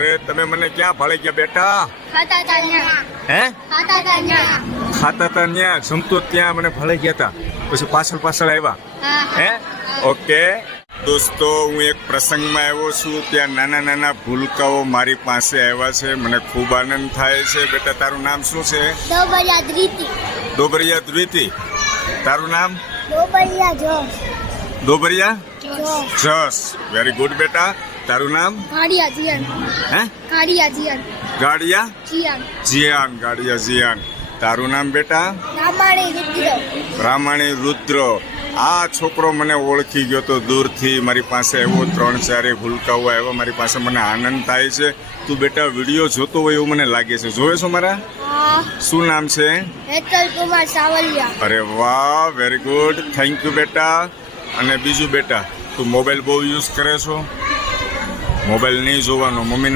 અરે તમે મને ક્યાં ભાળે ગયા બેટા? ખાતા તા ન્યા. હે? ખાતા તા ન્યા. ખાતા તા ત્યાં જમતો ત્યાં મને ભાળે ગયા હતા, પછી પાછળ પાછળ આવ્યા. હા. હે? ઓકે દોસ્તો, હું એક પ્રસંગમાં આવ્યો છું. ત્યાં નાના નાના ભૂલકાઓ મારી પાસે આવ્યા છે. મને ખૂબ આનંદ થાય છે. બેટા તારું નામ શું છે? ડોબરિયા ધ્રીતિ. ડોબરિયા દ્વિતિ. તારું નામ? ડોબરિયા જોશ. ડોબરિયા જોશ. જસ. વેરી ગુડ બેટા. તારું નામ? ગાડિયા જીયન. હે? ગાડિયા જીયન. ગાડિયા જીયન. જીયાન. ગાડિયા જીયાન. તારું નામ બેટા? રામાણી રુદ્ર. રામાણી રુદ્ર. આ છોકરો મને ઓળખી ગયો તો દૂરથી મારી પાસે આવ્યો. 3-4 ભૂલકાઓ આવ્યા મારી પાસે. મને આનંદ થાય છે. તું બેટા વિડીયો જોતો હોય એવું મને લાગે છે. જોવે છો મારા? હા. શું નામ છે? હેતલ કુમાર સાવલિયા. અરે વાહ, વેરી ગુડ, થેન્ક યુ બેટા. અને બીજું બેટા, તું મોબાઈલ બહુ યુઝ કરે છો? મોબાઈલ નહીં જોવાનો. મમ્મીના